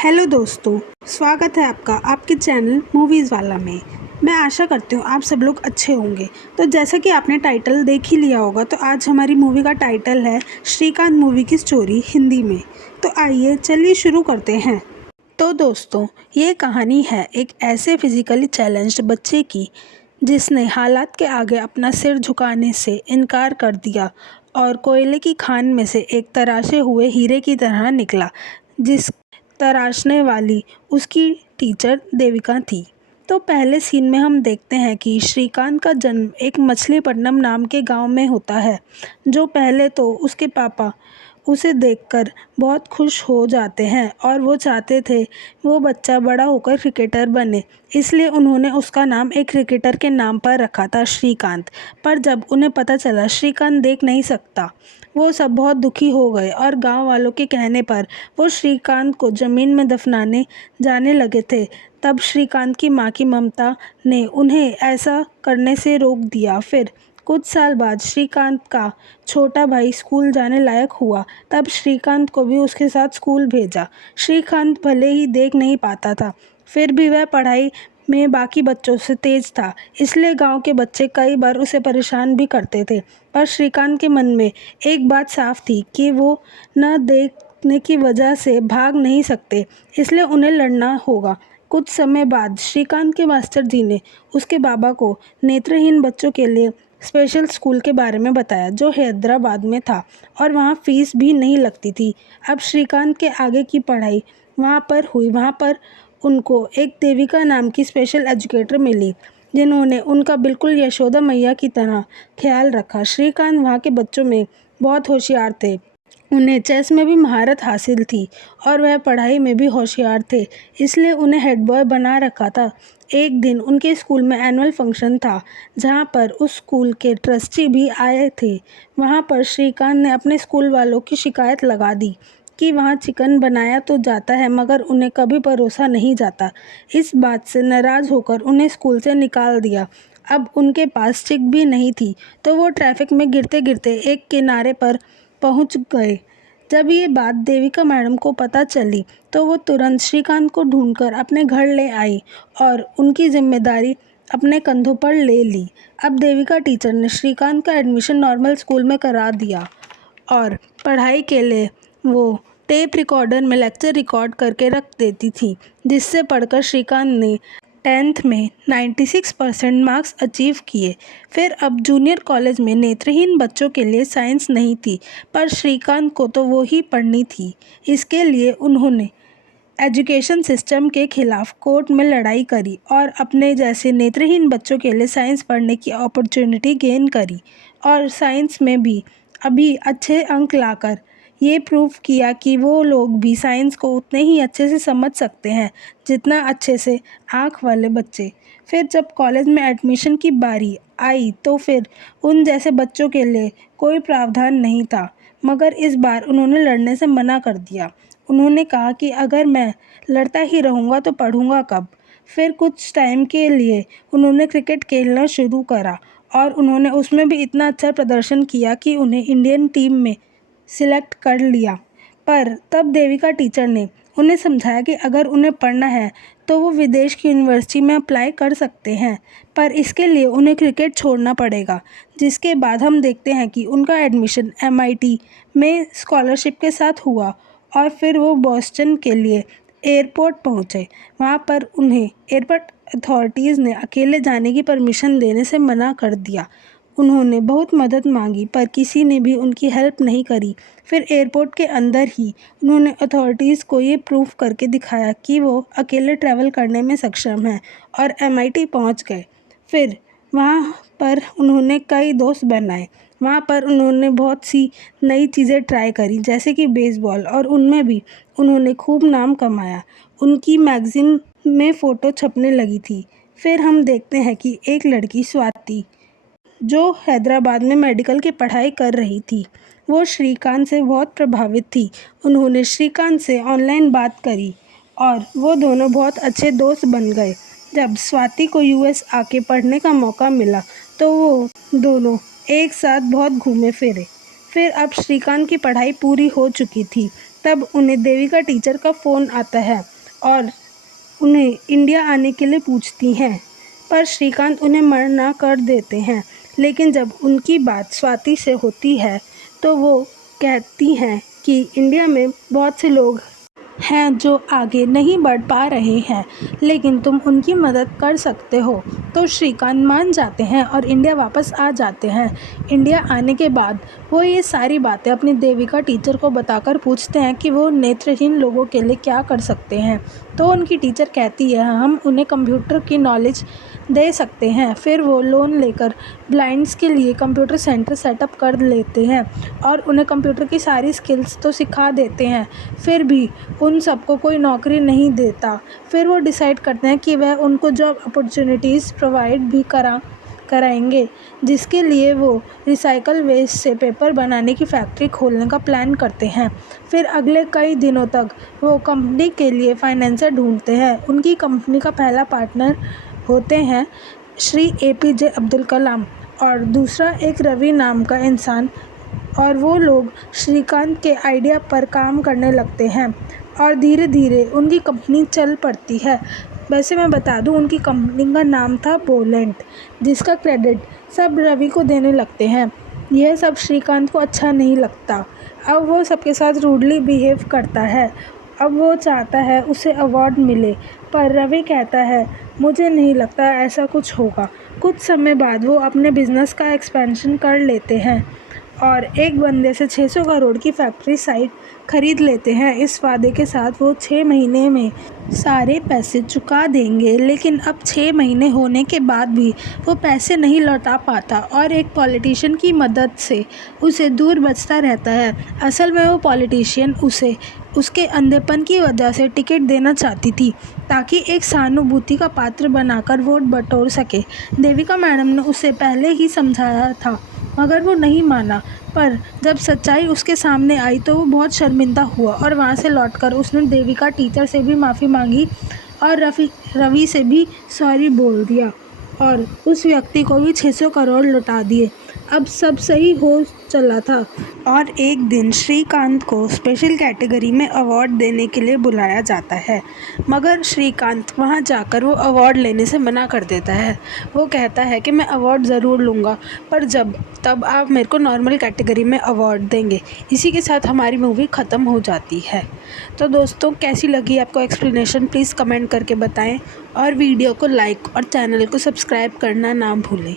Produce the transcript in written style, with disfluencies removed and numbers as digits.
Hello दोस्तों, स्वागत है आपका आपके चैनल मूवीज़ वाला में। मैं आशा करती हूँ आप सब लोग अच्छे होंगे। तो जैसा कि आपने टाइटल देख ही लिया होगा, तो आज हमारी मूवी का टाइटल है श्रीकांत मूवी की स्टोरी हिंदी में। तो आइए चलिए शुरू करते हैं। तो दोस्तों, ये कहानी है एक ऐसे फिजिकली चैलेंज्ड बच्चे की जिसने हालात के आगे अपना सिर झुकाने से इनकार कर दिया और कोयले की खान में से एक तराशे हुए हीरे की तरह निकला, जिस तराशने वाली उसकी टीचर देविका थी। तो पहले सीन में हम देखते हैं कि श्रीकांत का जन्म एक मछलीपट्टनम नाम के गांव में होता है। जो पहले तो उसके पापा उसे देखकर बहुत खुश हो जाते हैं और वो चाहते थे वो बच्चा बड़ा होकर क्रिकेटर बने, इसलिए उन्होंने उसका नाम एक क्रिकेटर के नाम पर रखा था, श्रीकांत। पर जब उन्हें पता चला श्रीकांत देख नहीं सकता, वो सब बहुत दुखी हो गए और गांव वालों के कहने पर वो श्रीकांत को ज़मीन में दफनाने जाने लगे थे। तब श्रीकांत की माँ की ममता ने उन्हें ऐसा करने से रोक दिया। फिर कुछ साल बाद श्रीकांत का छोटा भाई स्कूल जाने लायक हुआ, तब श्रीकांत को भी उसके साथ स्कूल भेजा। श्रीकांत भले ही देख नहीं पाता था, फिर भी वह पढ़ाई में बाकी बच्चों से तेज था, इसलिए गांव के बच्चे कई बार उसे परेशान भी करते थे। पर श्रीकांत के मन में एक बात साफ थी कि वो न देखने की वजह से भाग नहीं सकते, इसलिए उन्हें लड़ना होगा। कुछ समय बाद श्रीकांत के मास्टर जी ने उसके बाबा को नेत्रहीन बच्चों के लिए स्पेशल स्कूल के बारे में बताया, जो हैदराबाद में था और वहाँ फीस भी नहीं लगती थी। अब श्रीकांत के आगे की पढ़ाई वहाँ पर हुई। वहाँ पर उनको एक देविका नाम की स्पेशल एजुकेटर मिली, जिन्होंने उनका बिल्कुल यशोदा मैया की तरह ख्याल रखा। श्रीकांत वहाँ के बच्चों में बहुत होशियार थे, उन्हें चेस में भी महारत हासिल थी और वह पढ़ाई में भी होशियार थे, इसलिए उन्हें हेड बॉय बना रखा था। एक दिन उनके स्कूल में एनुअल फंक्शन था, जहां पर उस स्कूल के ट्रस्टी भी आए थे। वहां पर श्रीकांत ने अपने स्कूल वालों की शिकायत लगा दी कि वहां चिकन बनाया तो जाता है मगर उन्हें कभी परोसा नहीं जाता। इस बात से नाराज़ होकर उन्हें स्कूल से निकाल दिया। अब उनके पास चिक भी नहीं थी, तो वो ट्रैफिक में गिरते गिरते एक किनारे पर पहुंच गए। जब ये बात देविका मैडम को पता चली, तो वो तुरंत श्रीकांत को ढूंढकर अपने घर ले आई और उनकी जिम्मेदारी अपने कंधों पर ले ली। अब देविका टीचर ने श्रीकांत का एडमिशन नॉर्मल स्कूल में करा दिया और पढ़ाई के लिए वो टेप रिकॉर्डर में लेक्चर रिकॉर्ड करके रख देती थी, जिससे पढ़कर श्रीकांत ने 10th में 96% मार्क्स अचीव किए। फिर अब जूनियर कॉलेज में नेत्रहीन बच्चों के लिए साइंस नहीं थी, पर श्रीकांत को तो वो ही पढ़नी थी। इसके लिए उन्होंने एजुकेशन सिस्टम के खिलाफ कोर्ट में लड़ाई करी और अपने जैसे नेत्रहीन बच्चों के लिए साइंस पढ़ने की अपॉर्चुनिटी गेन करी और साइंस में भी अभी अच्छे अंक लाकर ये प्रूव किया कि वो लोग भी साइंस को उतने ही अच्छे से समझ सकते हैं जितना अच्छे से आँख वाले बच्चे। फिर जब कॉलेज में एडमिशन की बारी आई, तो फिर उन जैसे बच्चों के लिए कोई प्रावधान नहीं था, मगर इस बार उन्होंने लड़ने से मना कर दिया। उन्होंने कहा कि अगर मैं लड़ता ही रहूँगा तो पढ़ूँगा कब। फिर कुछ टाइम के लिए उन्होंने क्रिकेट खेलना शुरू करा और उन्होंने उसमें भी इतना अच्छा प्रदर्शन किया कि उन्हें इंडियन टीम में सिलेक्ट कर लिया। पर तब देविका टीचर ने उन्हें समझाया कि अगर उन्हें पढ़ना है तो वो विदेश की यूनिवर्सिटी में अप्लाई कर सकते हैं, पर इसके लिए उन्हें क्रिकेट छोड़ना पड़ेगा। जिसके बाद हम देखते हैं कि उनका एडमिशन MIT में स्कॉलरशिप के साथ हुआ और फिर वो बॉस्टन के लिए एयरपोर्ट पहुंचे। वहां पर उन्हें एयरपोर्ट अथॉरिटीज़ ने अकेले जाने की परमिशन देने से मना कर दिया। उन्होंने बहुत मदद मांगी, पर किसी ने भी उनकी हेल्प नहीं करी। फिर एयरपोर्ट के अंदर ही उन्होंने अथॉरिटीज़ को ये प्रूफ करके दिखाया कि वो अकेले ट्रैवल करने में सक्षम हैं और MIT पहुंच गए। फिर वहाँ पर उन्होंने कई दोस्त बनाए। वहाँ पर उन्होंने बहुत सी नई चीज़ें ट्राई करी, जैसे कि बेसबॉल, और उनमें भी उन्होंने खूब नाम कमाया। उनकी मैगज़ीन में फ़ोटो छपने लगी थी। फिर हम देखते हैं कि एक लड़की स्वाति, जो हैदराबाद में मेडिकल की पढ़ाई कर रही थी, वो श्रीकांत से बहुत प्रभावित थी। उन्होंने श्रीकांत से ऑनलाइन बात करी और वो दोनों बहुत अच्छे दोस्त बन गए। जब स्वाति को US आके पढ़ने का मौका मिला, तो वो दोनों एक साथ बहुत घूमे फिरे। फिर अब श्रीकांत की पढ़ाई पूरी हो चुकी थी, तब उन्हें देविका टीचर का फ़ोन आता है और उन्हें इंडिया आने के लिए पूछती हैं, पर श्रीकांत उन्हें मना कर देते हैं। लेकिन जब उनकी बात स्वाति से होती है तो वो कहती हैं कि इंडिया में बहुत से लोग हैं जो आगे नहीं बढ़ पा रहे हैं, लेकिन तुम उनकी मदद कर सकते हो। तो श्रीकांत मान जाते हैं और इंडिया वापस आ जाते हैं। इंडिया आने के बाद वो ये सारी बातें अपनी देविका टीचर को बताकर पूछते हैं कि वो नेत्रहीन लोगों के लिए क्या कर सकते हैं। तो उनकी टीचर कहती है हम उन्हें कंप्यूटर की नॉलेज दे सकते हैं। फिर वो लोन लेकर ब्लाइंड्स के लिए कंप्यूटर सेंटर सेटअप कर लेते हैं और उन्हें कंप्यूटर की सारी स्किल्स तो सिखा देते हैं, फिर भी उन सबको कोई नौकरी नहीं देता। फिर वो डिसाइड करते हैं कि वह उनको जॉब अपॉर्चुनिटीज़ प्रोवाइड भी कराएंगे, जिसके लिए वो रिसाइकल वेस्ट से पेपर बनाने की फैक्ट्री खोलने का प्लान करते हैं। फिर अगले कई दिनों तक वो कंपनी के लिए फाइनेंसर ढूंढते हैं। उनकी कंपनी का पहला पार्टनर होते हैं श्री APJ अब्दुल कलाम और दूसरा एक रवि नाम का इंसान, और वो लोग श्रीकांत के आइडिया पर काम करने लगते हैं और धीरे धीरे उनकी कंपनी चल पड़ती है। वैसे मैं बता दूं, उनकी कंपनी का नाम था बोलेंट, जिसका क्रेडिट सब रवि को देने लगते हैं। यह सब श्रीकांत को अच्छा नहीं लगता। अब वो सबके साथ रूडली बिहेव करता है। अब वो चाहता है उसे अवार्ड मिले, पर रवि कहता है मुझे नहीं लगता ऐसा कुछ होगा। कुछ समय बाद वो अपने बिजनेस का एक्सपेंशन कर लेते हैं और एक बंदे से 600 करोड़ की फैक्ट्री साइट खरीद लेते हैं, इस वादे के साथ वो 6 महीने में सारे पैसे चुका देंगे। लेकिन अब 6 महीने होने के बाद भी वो पैसे नहीं लौटा पाता और एक पॉलिटिशियन की मदद से उसे दूर बचता रहता है। असल में वो पॉलिटिशियन उसे उसके अंधेपन की वजह से टिकट देना चाहती थी, ताकि एक सहानुभूति का पात्र बनाकर वोट बटोर सके। देविका मैडम ने उसे पहले ही समझाया था, मगर वो नहीं माना। पर जब सच्चाई उसके सामने आई तो वो बहुत शर्मिंदा हुआ और वहाँ से लौटकर उसने देविका टीचर से भी माफ़ी मांगी और रवि से भी सॉरी बोल दिया और उस व्यक्ति को भी 600 करोड़ लौटा दिए। अब सब सही हो चला था और एक दिन श्रीकांत को स्पेशल कैटेगरी में अवार्ड देने के लिए बुलाया जाता है, मगर श्रीकांत वहां जाकर वो अवार्ड लेने से मना कर देता है। वो कहता है कि मैं अवार्ड ज़रूर लूँगा, पर तब आप मेरे को नॉर्मल कैटेगरी में अवार्ड देंगे। इसी के साथ हमारी मूवी ख़त्म हो जाती है। तो दोस्तों, कैसी लगी आपको एक्सप्लेनेशन, प्लीज़ कमेंट करके बताएं और वीडियो को लाइक और चैनल को सब्सक्राइब करना ना भूलें।